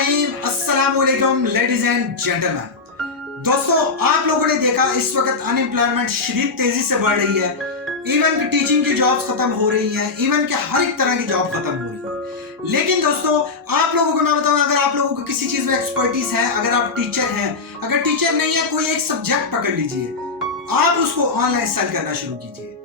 रहीम, अस्सलाम वालेकुम ladies and gentleman. दोस्तों, आप लोगों ने देखा इस वक्त अनएम्प्लॉयमेंट शदीद तेजी से बढ़ रही है। इवन कि टीचिंग की जॉब्स खत्म हो रही हैं, इवन कि हर एक तरह की जॉब खत्म हो रही है। लेकिन दोस्तों, आप लोगों को मैं बताऊं, अगर आप लोगों को किसी चीज में एक्सपर्टीज है, अगर आप टीचर हैं, अगर टीचर नहीं है, कोई एक सब्जेक्ट पकड़ लीजिए, आप उसको ऑनलाइन सेल करना शुरू कीजिए।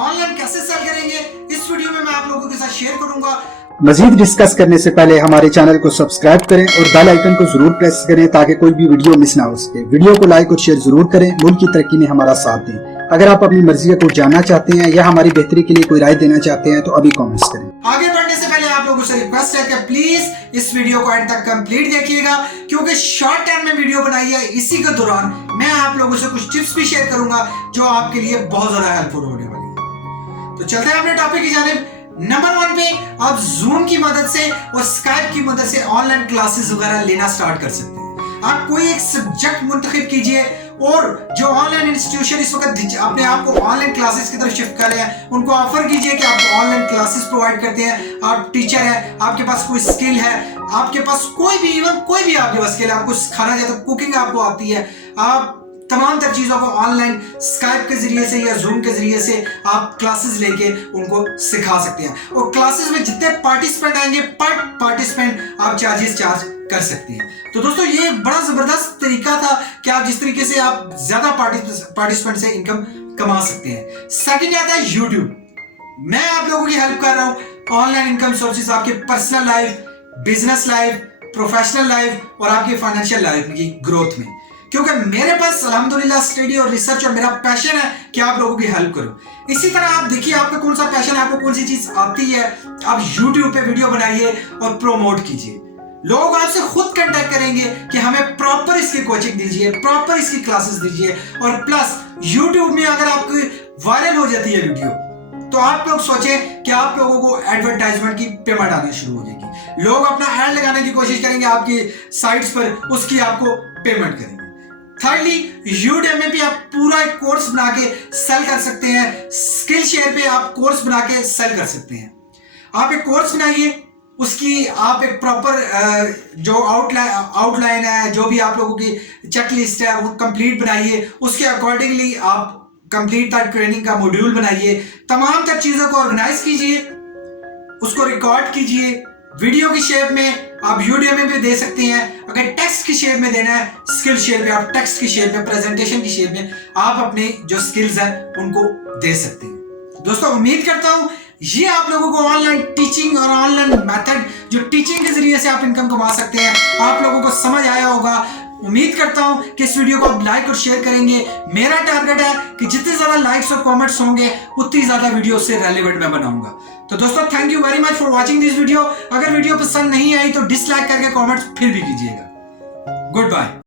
ऑनलाइन कैसे सेल करेंगे इस वीडियो में मैं आप लोगों के साथ शेयर करूंगा। मजीद डिस्कस करने से पहले हमारे चैनल को सब्सक्राइब करें और बेल आइकन को जरूर प्रेस करें ताकि कोई भी वीडियो मिस ना हो सके। वीडियो को लाइक और शेयर जरूर करें, मुल्क की तरक्की में हमारा साथ दें। अगर आप अपनी मर्जी का कुछ जानना चाहते हैं या हमारी बेहतरी के लिए कोई राय देना चाहते हैं तो अभी कमेंट्स करें। आगे बढ़ने से पहले आप लोगों से रिक्वेस्ट है कि प्लीज इस वीडियो को एंड तक कंप्लीट देखिएगा, क्योंकि शॉर्ट टाइम में वीडियो बनाई है। इसी के दौरान मैं आप लोगों से कुछ टिप्स भी शेयर करूंगा जो आपके लिए बहुत ज्यादा हेल्पफुल होने वाली है। तो चलते हैं अपने टॉपिक की जानिब। नंबर 1 पे आप जूम की मदद से और स्काइप की मदद से ऑनलाइन क्लासेस वगैरह लेना स्टार्ट कर सकते हैं। आप कोई एक सब्जेक्ट मुंतखब कीजिए और जो ऑनलाइन इंस्टीट्यूशन इस वक्त अपने आप को ऑनलाइन क्लासेस की तरफ शिफ्ट कर रहे हैं, उनको ऑफर कीजिए कि आप ऑनलाइन क्लासेस प्रोवाइड करते हैं। आप टीचर हैं, आपके पास कोई स्किल है, आपके पास कोई भी आपके पास स्किल है, आपको खाना चाहते हो, कुकिंग आपको आती है, आप तमाम तर चीजों को ऑनलाइन स्काइप के जरिए से या जूम के जरिए से आप क्लासेस लेके उनको सिखा सकते हैं। और क्लासेस में जितने पार्टिसिपेंट आएंगे, पर पार्टिसिपेंट आप चार्ज कर सकते हैं। तो दोस्तों, ये एक बड़ा जबरदस्त तरीका था कि आप जिस तरीके से आप ज्यादा पार्टिसिपेंट से इनकम कमा सकते हैं। सेकंड आता है यूट्यूब। मैं आप लोगों की हेल्प कर रहा हूं ऑनलाइन इनकम सोर्सेज आपके personal life, business life, professional life और आपकी फाइनेंशियल लाइफ की ग्रोथ में, क्योंकि मेरे पास अल्हम्दुलिल्लाह स्टडी और रिसर्च और मेरा पैशन है कि आप लोगों की हेल्प करूं। इसी तरह आप देखिए आपका कौन सा पैशन है, आपको कौन सी चीज आती है, आप YouTube पे वीडियो बनाइए और प्रोमोट कीजिए। लोग आपसे खुद कांटेक्ट करेंगे कि हमें प्रॉपर इसकी कोचिंग दीजिए, प्रॉपर इसकी क्लासेस दीजिए। और प्लस YouTube में अगर आपकी वायरल हो जाती है वीडियो, तो आप लोग सोचें कि आप लोगों को एडवर्टाइजमेंट की पेमेंट आनी शुरू हो जाएगी। लोग अपना एड लगाने की कोशिश करेंगे आपकी साइट्स पर, उसकी आपको पेमेंट करेंगे। थर्डली, यूडेमी पे आप पूरा एक कोर्स बना के सेल कर सकते हैं। स्किल शेयर पे आप कोर्स बना के सेल कर सकते हैं। आप एक कोर्स बनाइए, उसकी आप एक प्रॉपर जो आउटलाइन है, जो भी आप लोगों की चेकलिस्ट है, वो कंप्लीट बनाइए। उसके अकॉर्डिंगली आप कंप्लीट ट्रेनिंग का मॉड्यूल बनाइए। तमाम तर चीजों को ऑर्गेनाइज कीजिए, उसको रिकॉर्ड कीजिए। वीडियो की शेप में आप यूडेमी पे दे सकते हैं। अगर टेक्स्ट की शेप में देना है, स्किल शेप में आप टेक्स्ट की शेप में, प्रेजेंटेशन की शेप में आप अपने जो स्किल्स हैं उनको दे सकते हैं। दोस्तों, उम्मीद करता हूं ये आप लोगों को ऑनलाइन टीचिंग और ऑनलाइन मेथड जो टीचिंग के जरिए से आप इनकम कमा सकते हैं, आप लोगों को समझ आया होगा। उम्मीद करता हूं कि इस वीडियो को आप लाइक और शेयर करेंगे। मेरा टारगेट है कि जितने ज्यादा लाइक्स और कमेंट्स होंगे उतनी ज्यादा वीडियो से रेलेवेंट मैं बनाऊंगा। तो दोस्तों, thank you very much for watching this video. अगर वीडियो पसंद नहीं आई तो डिसलाइक करके कमेंट्स फिर भी कीजिएगा। Good bye.